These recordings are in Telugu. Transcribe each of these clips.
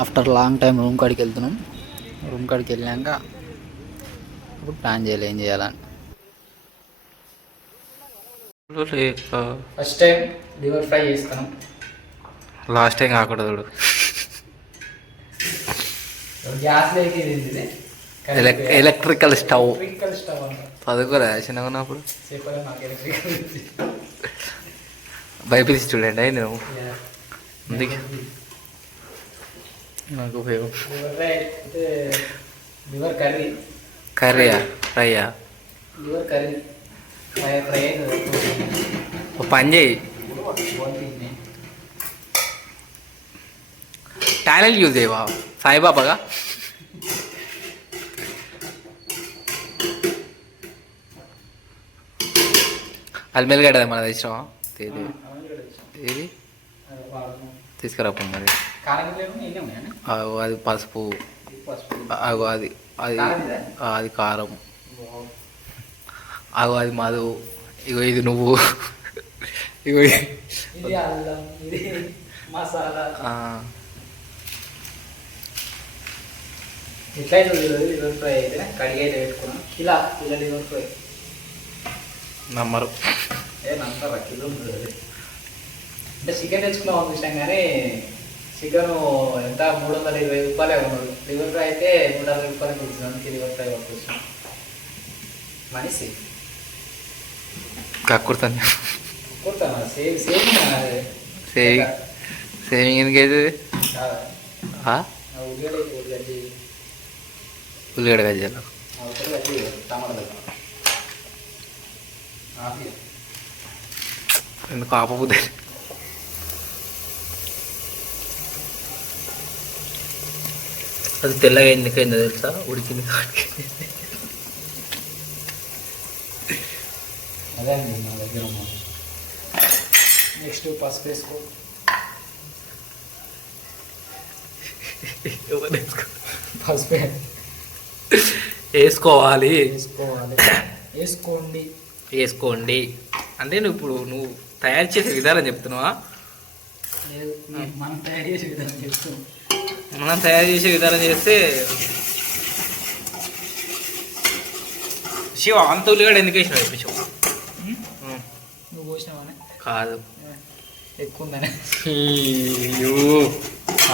ఆఫ్టర్ లాంగ్ టైం రూమ్ కాడికి వెళ్తున్నాం. రూమ్ కాడికి వెళ్ళాక ఇప్పుడు ప్లాన్ చేయాలి ఏం చేయాలని. ఫస్ట్ టైం లివర్ ఫ్రై చేస్తాను. లాస్ట్ టైం కాకూడదు. గ్యాస్ ఎలక్ట్రికల్ స్టవ్ స్టవ్ చదువుకోలే చిన్నగా ఉన్నప్పుడు బైపీసీ స్టూడెంట్ అయింది నువ్వు, అందుకే నాకు ఉపయోగం. లివర్ కర్రీ కర్రీయా ఫ్రైయా? లివర్ కర్రీ ఫ్రై ఒక పని చేయి, టాలెంట్ యూజ్ చేయవా సాయిబాబాగా? అల్మెల్గడ్డ మన తెచ్చినావా? తేది ఏది తీసుకురాపో మరి. అది పసుపు, అగో అది అది అది కారం, అగో అది మధు, ఇగో ఇది నువ్వు, ఇగో మసాలా. ఎట్లయితే లివర్ ఫ్రై అయితే కడిగి అయితే పెట్టుకున్నాం. కిలో లివర్ ఫ్రై నమ్మరు, నమ్మరా? కిలో ఉంటుంది. అంటే చికెన్ తెచ్చుకున్నాం అనిపిస్తాం కానీ చికెన్ ఎంత 320 రూపాయలే ఉన్నాడు. లివర్ ఫ్రై అయితే 160 రూపాయలకి వచ్చింది. అందుకే లివర్ ఫ్రై పంపిస్తాం. మనిషి కక్కుర్తాను కుడతాను సేవింగ్ ఎందుకైతే ఉల్లిగడ్డ గజ్జాల ఎందుకు ఆపబుద్ది. అది తెల్లగా ఎందుకైందో తెలుసా? ఉడికింది కాబట్టి. అదే అండి నా దగ్గర. నెక్స్ట్ పసుపు వేసుకో. పసుపు వేసుకోవాలి. వేసుకోండి అంటే నువ్వు తయారు చేసే విధానం చెప్తున్నావా? మనం తయారు చేసే విధానం చెప్తున్నాం. మనం తయారు చేసే విధానం చేస్తే శివ అంత ఉల్లిగడ్డ ఎందుకు వేసినావు? చెప్పి శివ నువ్వు పోసినావా? కాదు, ఎక్కువ ఉందని.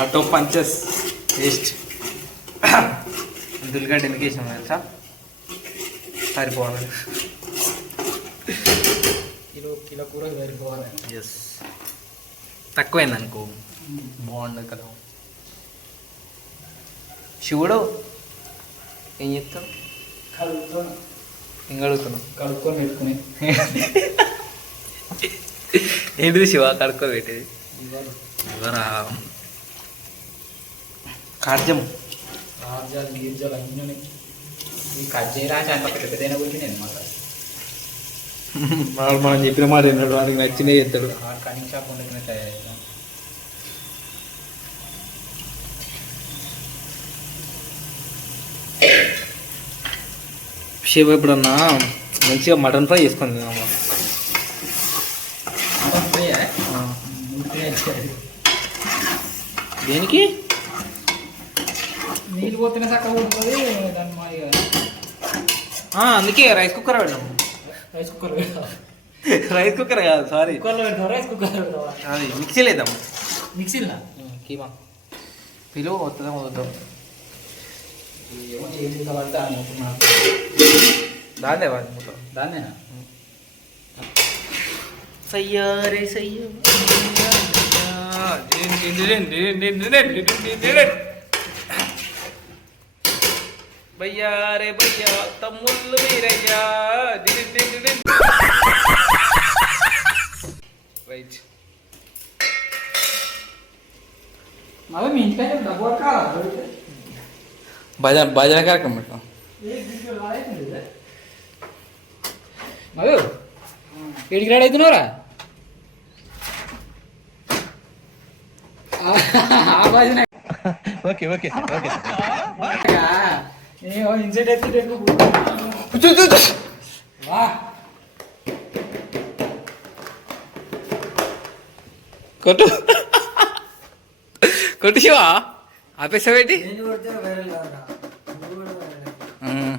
Auto punches waste. అంత ఉల్లిగడ్డ ఎందుకు వేసినావు తెలుసా? సరిపోవాలి. కిలో కూర సరిపోవాలి. ఎస్, తక్కువైంది అనుకో బాగుండదు కదా. శివుడు ఏం చెప్తావు? ఏం కడుగుతున్నావు? కడుక్కొని పెట్టుకుని. ఏంటిది శివ కడుక్కొని పెట్టేది? ఎవరా? కార్జం రాజ్యాలు గీర్జాలు అన్నీ ఈ కట్ చేయరాజు అంత పెద్ద పెద్దైనా గురించి నేను మాట మనం చెప్పిన మాట ఏంటంటే వాడికి నచ్చినవి చెప్తాడు. కటింగ్ షాప్ ఉండగానే తయారు చేస్తాం. శివ ఎప్పుడన్నా మంచిగా మటన్ ఫ్రై చేసుకొని తిన్నాము. దేనికి? నీళ్ళు పోతేనే చక్కగా ఉంటుంది దాని మాదిగా. అందుకే రైస్ కుక్కర్ పెట్టాము. రైస్ కుక్కర్ రైస్ కుక్కర్ కాదు, సారీ, కుక్కర్లో పెడతాం. రైస్ కుక్కర్ అది మిక్సీ లేదాము. మిక్సీలా కీమా పిలువ వస్తుందా వద్దాం. ఏమో చేసి పడితే దాన్నే వాడి మొత్తం దాన్నేనా? సయ్యారే సయ్య భయ్యారే భయ్యా తమ్ముళ్ళు మీరయ్యా. రైట్. మళ్ళీ మీ ఇంట్లో డబ్బు భజన కార్యక్రమం పెట్టాం. మగ ఏడికి రెడీ అవుతున్నావురా? Okay okay okay. ఇన్సెట్ అయితే కొట్టు కొట్టు శివ. ఆపేసావేటి నేను కొడితే వైరల్ కాదురా, నువ్వు కూడా వైరల్.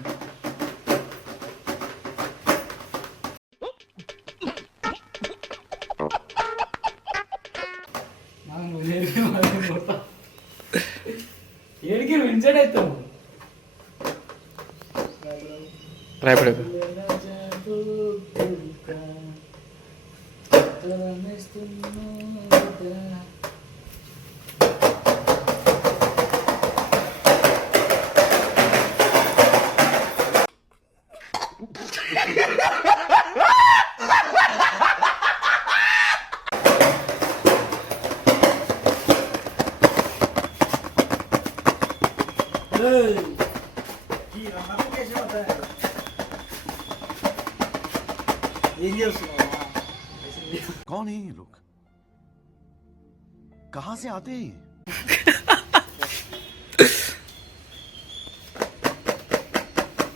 ఏడికి వించడ్ అవుతావు రాయపడు ఏం చేస్తున్నావా? कौन है ये लोग? कहां से आते हैं?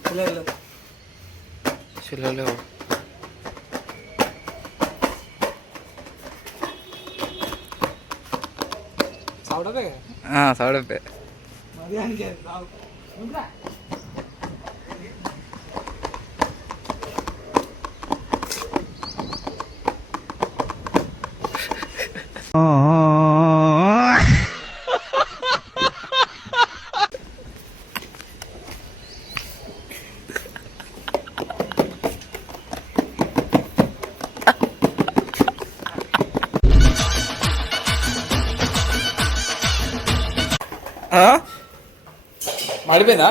పిల్లలు చిల్లలు సౌడవే సౌడపే మధ్యాహ్నానికి రావు ఉందా మాడిపోయిందా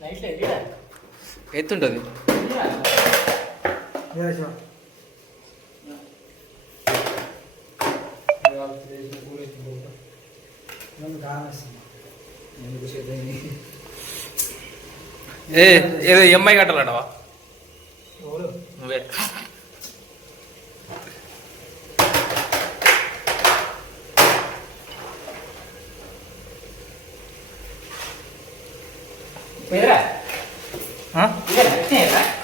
నైట్ ఎత్తుంటుంది ఏదో ఎంఐ కట్టాలడవా నువ్వే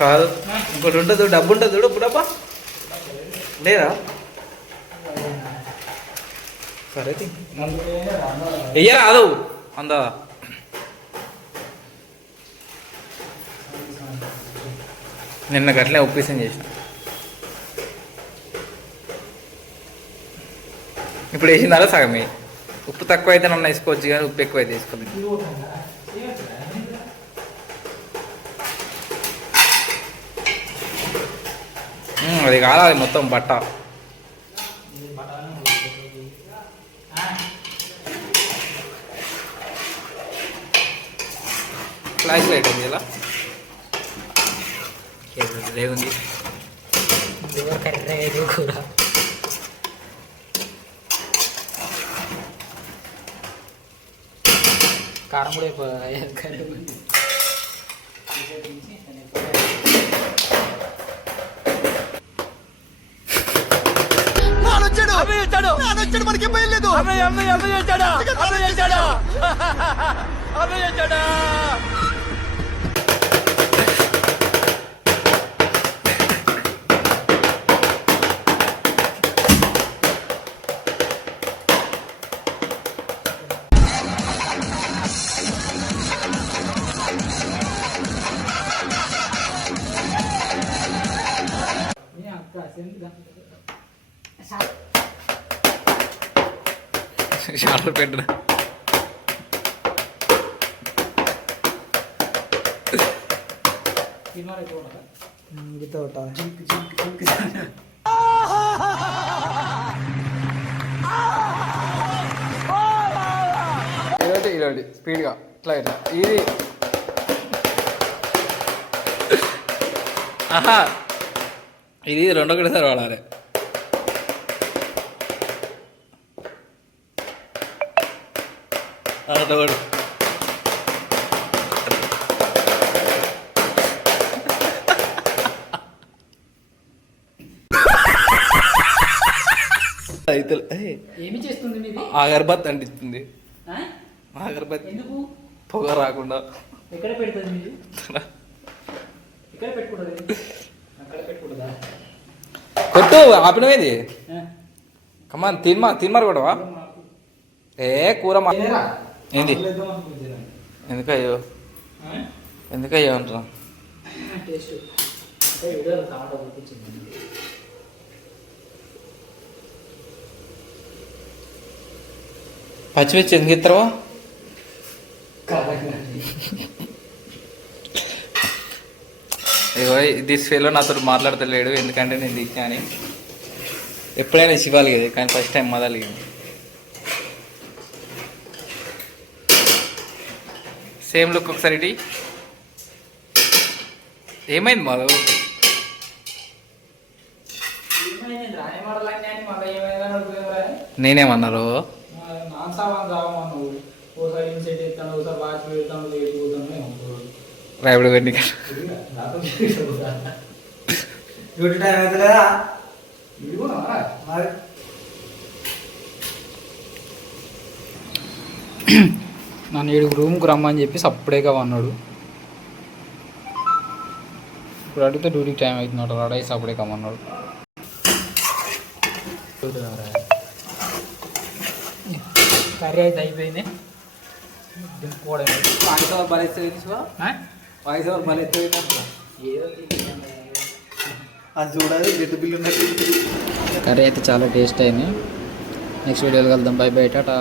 కాదు ఇంకోటి ఉంటుంది డబ్బు ఉంటుంది చూడు ఇప్పుడప్ప లేదా సరే వెయ్యరా రాదు అందా నిన్న గట్లే ఉప్పేసం చేసిన ఇప్పుడు వేసిందా సగం ఉప్పు తక్కువ అయితే నన్ను వేసుకోవచ్చు కానీ ఉప్పు ఎక్కువ అయితే వేసుకోలేదు అది కాదు మొత్తం బట్ట ఫ్లాష్ లైట్ ఉంది ఇలా లేకుంది కూడా కారం కూడా మనకి పోయలేదు షార్ట్ పెట్టు ఇలాంటి స్పీడ్గా ఇట్లా ఇట్లా ఇది ఆహా ఇది రెండో ఒకటిసారి వాడాలి అదొకటి ఏమి చేస్తుంది మీది అగరబత్ అంటిస్తుంది ఆ? అగరబత్ ఎందుకు పొగ రాకుండా ఎక్కడ పెడుతుంది మీది ఎక్కడ పెట్టుకుంటుంది అక్కడ పెట్టుకుంటుందా కొట్టు ఆపినవేది కమాన్ తిన్మారు కూడా ఏ కూర ఏంది ఎందుకయ్యో అంటున్నా టేస్ట్ వీడియోలో టమాటా చూపించింది. పచ్చిమిర్చి ఎందుకు ఇస్తావా ఇగో దిస్ ఫేలో నాతో మాట్లాడతలేడు ఎందుకంటే నేను దిక్కా అని. ఎప్పుడైనా శివాలి కదా కానీ ఫస్ట్ టైం మొదలు సేమ్ లుక్ ఒకసారి ఇటీ. ఏమైంది మాధవ్? నేనేమన్నారు? రైపుడు వెండి డ్యూటీ టైం అవుతుంది కదా మరి. నన్ను 7 రూమ్కి రమ్మని చెప్పి సప్పుడేగా అన్నాడు. ఇప్పుడు అడిగితే డ్యూటీకి టైం అవుతున్నాడు, రెడీ సప్పుడే కమ్మన్నాడు. కర్రీ అయితే అయిపోయింది. దింపుకోవడం వాయిస్ ఓవర్ బలైతే వాయిస్ ఓవర్ బలైతే అది చూడాలి గెట్టు బిల్లు ఉన్నట్టు. కర్రీ అయితే చాలా టేస్ట్ అయింది. నెక్స్ట్ వీడియోలో కలుద్దాం. By by Tata.